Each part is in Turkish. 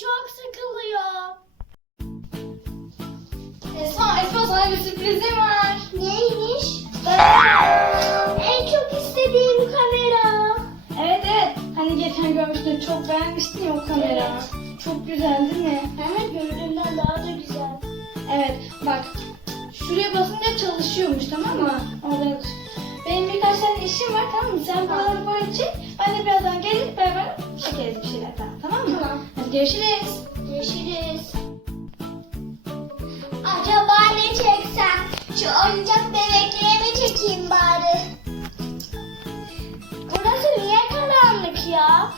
çok sıkılıyor. Esma, Esma sana bir sürprizim var. Neymiş? En çok istediğim kamera. Evet evet. Hani geçen görmüştün çok beğenmiştin ya o kamera. Çok güzel değil mi? Hemen göründüğünden daha da güzel. Evet bak şuraya basınca çalışıyormuş tamam mı? Orada benim birkaç tane işim var tamam mı? Sen buraları böyle çek. Ben de birazdan gelip beraber çekeriz bir şeyler tamam görüşürüz. Görüşürüz. Acaba ne çeksem? Şu oyuncak bebekleri mi çekeyim bari? Burası niye karanlık ya?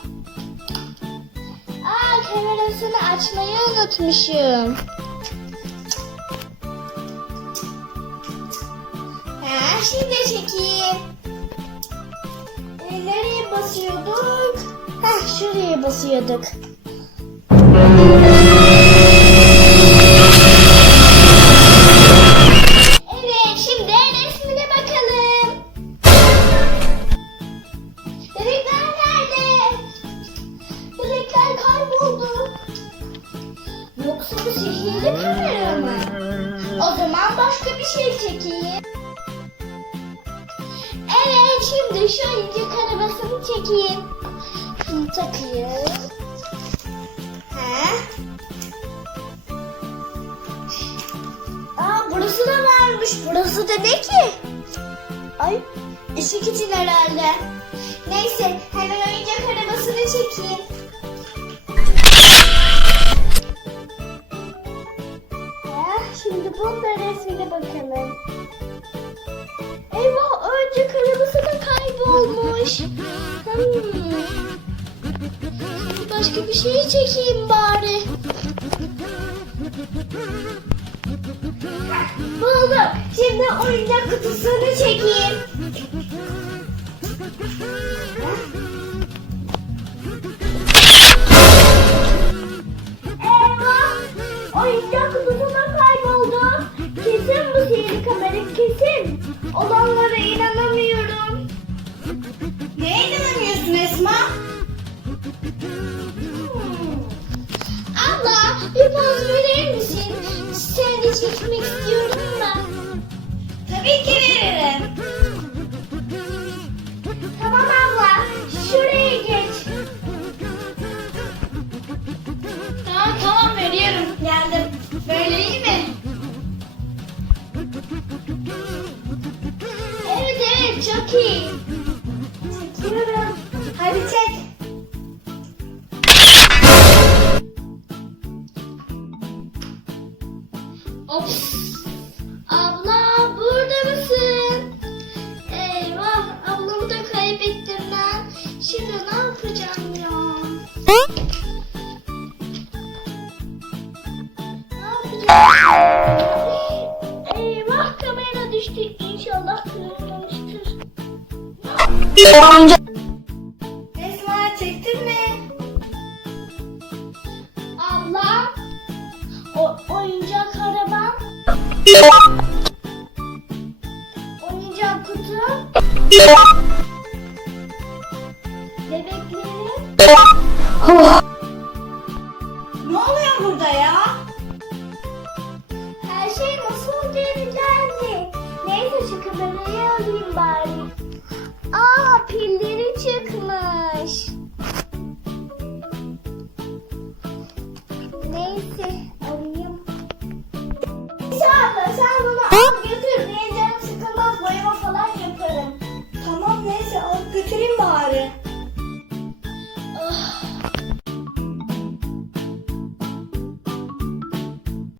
Aa kamerasını açmayı unutmuşum. Ha, şimdi çekeyim. E, nereye basıyorduk? Hah şuraya basıyorduk. Zaman başka bir şey çekeyim. Evet, şimdi şu oyuncak arabasını çekeyim. Şunu takayım. Ha? Aa burası da varmış. Burası da ne ki? Ay ışık için herhalde. Neyse hemen oyuncak arabasını çekeyim. Bunun da resmine bakalım. Eyvah oyuncak arabası da kaybolmuş. Hmm. Başka bir şey çekeyim bari. Buldum. Şimdi oyuncak kutusunu çekeyim. Eyvah! Oyuncak kutusu Poz verir misin? Seni de çekmek istiyorum ben. Tabii ki veririm. Tamam abla. Şuraya geç. Tamam tamam veriyorum. Geldim. Böyle iyi mi? Evet evet çok iyi. Çekiyorum. Hadi çek. Ops. Abla burada mısın? Eyvah ablamı da kaybettim ben. Şimdi ne yapacağım ya? Ne yapacağım? Eyvah kamera düştü. İnşallah kırılmamıştır. Esma çektin mi? Abla o oyuncak. Oyuncak kutu. Bebeklerim. Ne oluyor burada ya? Her şey nasıl geldi? Neyse şu kamerayı alayım bari. história.